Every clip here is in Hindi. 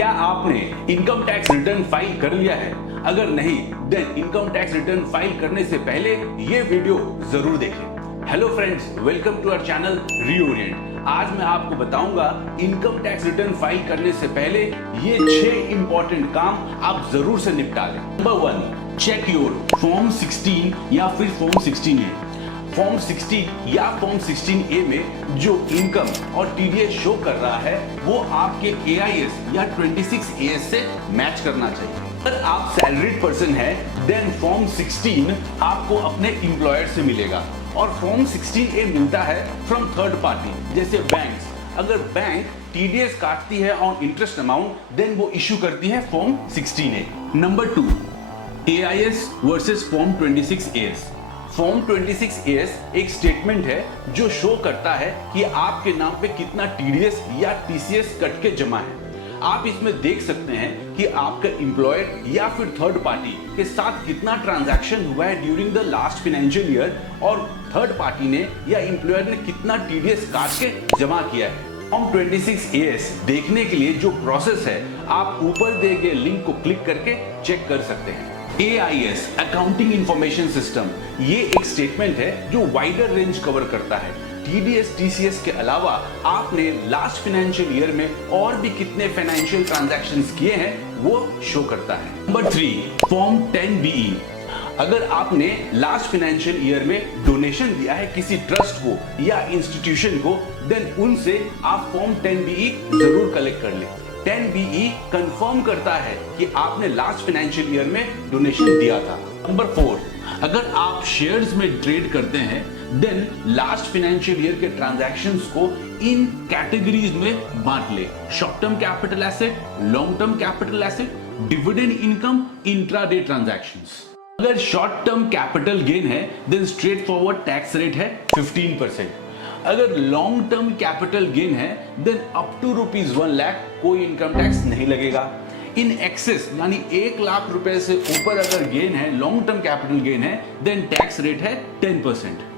क्या आपने इनकम टैक्स रिटर्न फाइल कर लिया है? अगर नहीं, then income tax return file करने से पहले ये वीडियो जरूर देखें। Hello friends, welcome to our channel Reorient. आज मैं आपको बताऊंगा इनकम टैक्स रिटर्न फाइल करने से पहले ये 6 इंपॉर्टेंट काम आप जरूर से निपटा लें। नंबर 1, चेक योर फॉर्म 16 या फिर फॉर्म 16A। फॉर्म 16 या फॉर्म 16A में जो इनकम और टीडीएस शो कर रहा है वो आपके AIS या 26AS से मैच करना चाहिए। अगर आप सैलरीड पर्सन है देन फॉर्म 16 आपको अपने एम्प्लॉयर से मिलेगा और फॉर्म 16A मिलता है फ्रॉम थर्ड पार्टी जैसे बैंक्स। अगर बैंक टीडीएस काटती है ऑन इंटरेस्ट अमाउंट देन वो इशू करती है form 16A। Number 2, AIS versus form 26AS। Form 26AS एक स्टेटमेंट है जो शो करता है कि आपके नाम पे कितना टीडीएस या टीसीएस कट के जमा है। आप इसमें देख सकते हैं कि आपका एम्प्लॉयर या फिर थर्ड पार्टी के साथ कितना ट्रांजैक्शन हुआ है during the last financial year और थर्ड पार्टी ने या एम्प्लॉयर ने कितना टीडीएस काट के जमा किया है। फॉर्म 26AS देखने के लिए जो प्रोसेस है आप ऊपर दिए गए लिंक को क्लिक करके चेक कर सकते हैं। AIS अकाउंटिंग इंफॉर्मेशन सिस्टम ये एक स्टेटमेंट है जो वाइडर रेंज कवर करता है। टीडीएस टीसीएस के अलावा आपने लास्ट फाइनेंशियल ईयर में और भी कितने फाइनेंशियल ट्रांजैक्शंस किए हैं वो शो करता है। Number 3, form 10BE। अगर आपने लास्ट फाइनेंशियल ईयर में डोनेशन दिया है किसी ट्रस्ट को या इंस्टीट्यूशन को देन उनसे आप फॉर्म 10BE जरूर कलेक्ट कर लें। 10BE कंफर्म करता है कि आपने लास्ट फाइनेंशियल ईयर में डोनेशन दिया था। नंबर 4, अगर आप शेयर्स में ट्रेड करते हैं देन लास्ट फाइनेंशियल ईयर के ट्रांजैक्शंस को इन कैटेगरीज में बांट ले। Short term capital asset, long term capital asset, dividend income, intraday transactions. अगर शॉर्ट टर्म कैपिटल गेन है then straight forward tax rate है 15%। अगर लॉन्ग टर्म कैपिटल गेन है देन अप टू ₹1 लाख कोई इनकम टैक्स नहीं लगेगा। इन एक्सेस यानी 1 लाख रुपए से ऊपर अगर गेन है, लॉन्ग टर्म कैपिटल गेन है देन टैक्स रेट है 10%।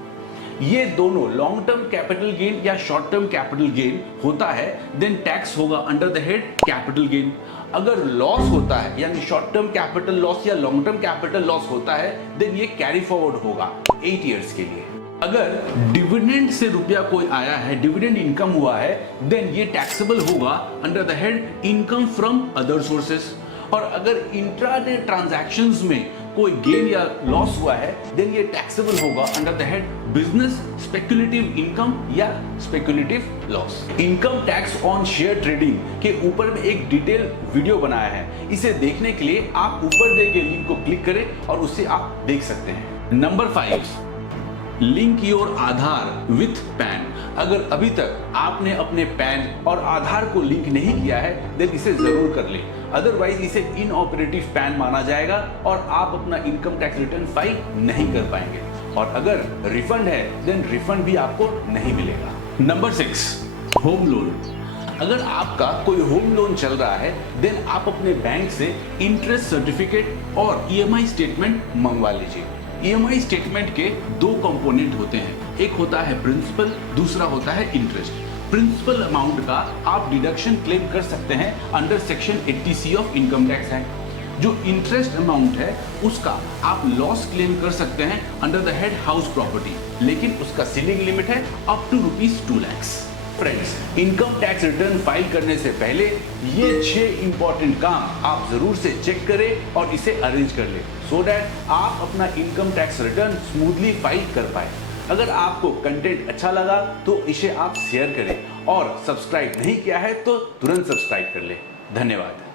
ये दोनों लॉन्ग टर्म कैपिटल गेन या शॉर्ट टर्म कैपिटल गेन होता है देन टैक्स होगा under the head capital gain. अगर लॉस होता है यानी शॉर्ट टर्म कैपिटल लॉस या लॉन्ग टर्म कैपिटल लॉस होता है देन ये कैरी फॉरवर्ड होगा 8 इयर्स के लिए। अगर डिविडेंड से रुपया कोई आया है, डिविडेंड इनकम हुआ है देन ये टैक्सेबल होगा under the head income from other sources. और अगर इंट्राडे ट्रांजैक्शंस में कोई गेन या लॉस हुआ है देन ये टैक्सेबल होगा under the head business speculative income या speculative loss. Income tax on share trading के ऊपर में एक डिटेल वीडियो बनाया है, इसे देखने के लिए आप ऊपर दिए गए लिंक को क्लिक करें और उससे आप देख सकते हैं। Number 5, link your Aadhaar with pan. अगर अभी तक आपने अपने पैन और आधार को लिंक नहीं किया है देन इसे जरूर कर लें, अदरवाइज इसे इनऑपरेटिव पैन माना जाएगा और आप अपना इनकम टैक्स रिटर्न फाइल नहीं कर पाएंगे और अगर रिफंड है देन रिफंड भी आपको नहीं मिलेगा। Number 6, home loan. अगर आपका कोई होम लोन चल रहा है देन आप अपने बैंक से इंटरेस्ट सर्टिफिकेट और EMI स्टेटमेंट मंगवा लीजिए। EMI स्टेटमेंट के 2 कंपोनेंट होते हैं, एक होता है प्रिंसिपल, दूसरा होता है इंटरेस्ट। प्रिंसिपल अमाउंट का आप डिडक्शन क्लेम कर सकते हैं under section 80C of income tax act. जो इंटरेस्ट अमाउंट है उसका आप लॉस क्लेम कर सकते हैं under the head house property, लेकिन उसका सीलिंग लिमिट है up to ₹2 lakh. Friends, income tax return file करने से पहले ये 6 इंपॉर्टेंट काम आप जरूर से चेक करें और इसे अरेंज कर लें सो दैट आप अपना income tax return smoothly file कर पाए। अगर आपको कंटेंट अच्छा लगा तो इसे आप शेयर करें और सब्सक्राइब नहीं किया है तो तुरंत सब्सक्राइब कर लें। धन्यवाद।